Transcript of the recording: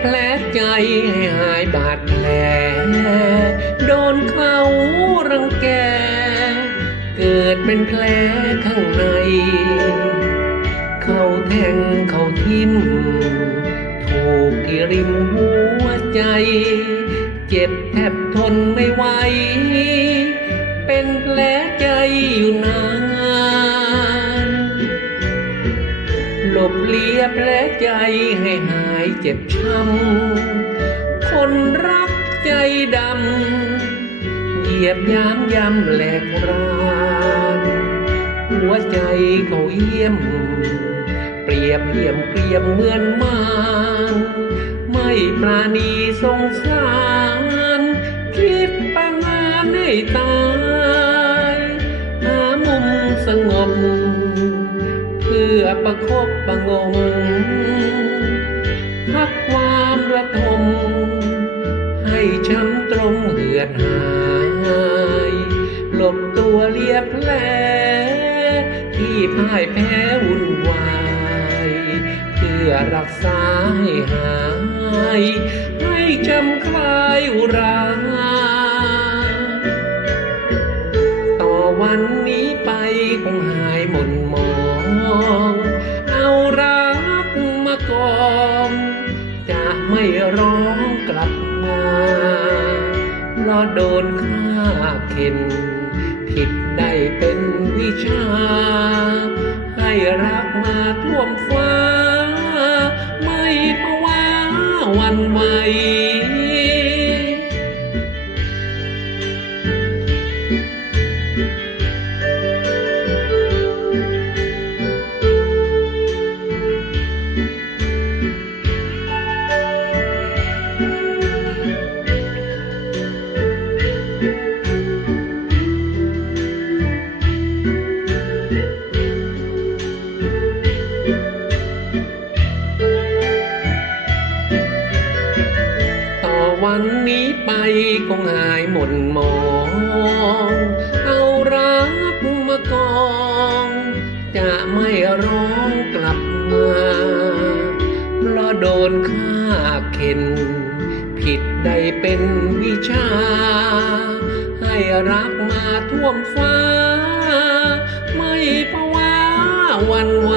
แผลให้หายบาดแผล โดนเขารังแก เกิดเป็นแผลข้างใน เขาแทงเขาทิ่มถูกที่ริมหัวใจ เจ็บแทบทนไม่ไหว เป็นแผลใจอยู่นานหลบเลียแผลใจให้หาย เจ็บช้ำคนรักใจดำเหยียบย้ำย้ำแหลกรานหัวใจเขาเยี่ยม เปรียบเยี่ยมเกรียมเหมือนมารไม่ปราณีสงสารคิดประหารให้ตายหามุมสงบ เพื่อประคบประงม พักความระทม ให้ช้ำตรงเหือดหายหลบตัวเลียบแผลที่พ่ายแพ้วุ่นวาย เพื่อรักษาให้หาย ให้จำคลายอุราต่อวันนี้ไปคงหา จะไม่ร้องกลับมาเพราะโดนฆ่าเข็น ผิดได้เป็นวิชา ให้รักมาท่วมฟ้า ไม่ภาวะวันไหว วันนี้ไปคงหายหม่นหมอง เอารักมากอง จะไม่ร้องกลับมาเพราะโดนฆ่าเข็น ผิดได้เป็นวิชา ให้รักมาท่วมฟ้า ไม่ภาวะหวันไหว